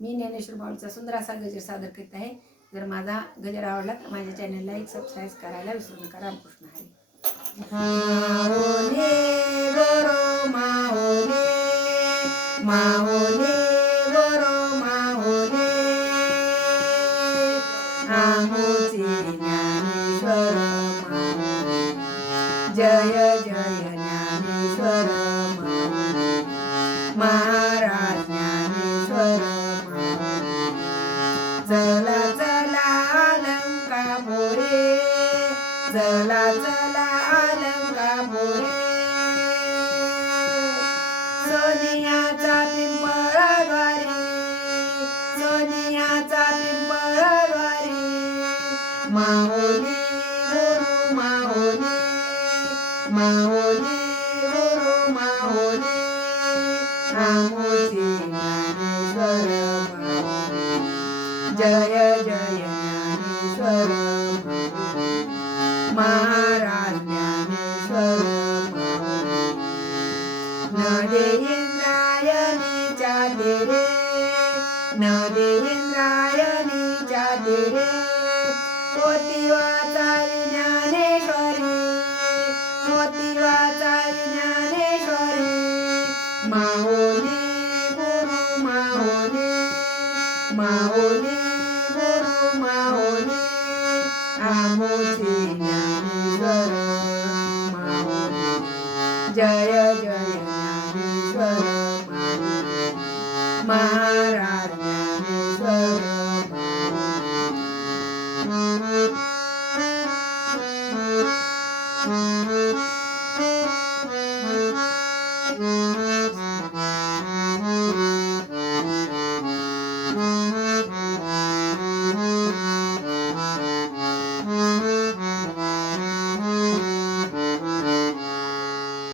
मी ज्ञानेश्वर माऊलीचा सुंदर असा गजर सादर करीत आहे. जर माझा गजर आवडला तर माझ्या चॅनलला एक सबस्क्राईब करायला विसरू नका. रामकृष्ण हरी. माऊली गोरो माऊली, माऊली गोरो माऊली, आमोचे ज्ञानेश्वर माऊली. जय जय ज्ञानेश्वर माऊली, महाराज ज्ञानेश्वर माऊली. चला चला अलंकापुरी, चला चला अलंकापुरी. सोनियाचा पिंपळद्वारी, सोनियाचा पिंपळद्वारी. माऊली गुरु माऊली, माऊली गुरु माऊली, आमोचे ज्ञानेश्वर माऊली. जय जय ज्ञानेश्वर माऊली, महाराज ज्ञानेश्वर माऊली. नदे इंद्रायणीच्या तेरे, नदे इंद्रायणीच्या तेरे. पोती वाचावी ज्ञानेश्वरी, पोती वाचावी ज्ञानेश्वरी. माऊली गुरु माऊली, माऊली गुरु माऊली, आमोचे ज्ञानेश्वर माऊली. जय जय ज्ञानेश्वर माऊली, महाराज.